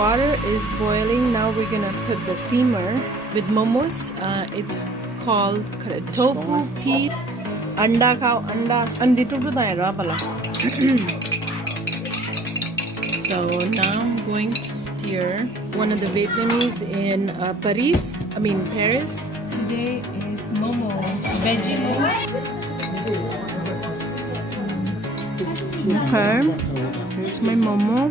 water is boiling. Now we're gonna put the steamer with momos. It's called tofu peat anda cow anda andi tutu da ra bala. So now I'm going to steer one of the Vietnamese in Paris. Today is momo, veggie momo. Okay, here's my momo.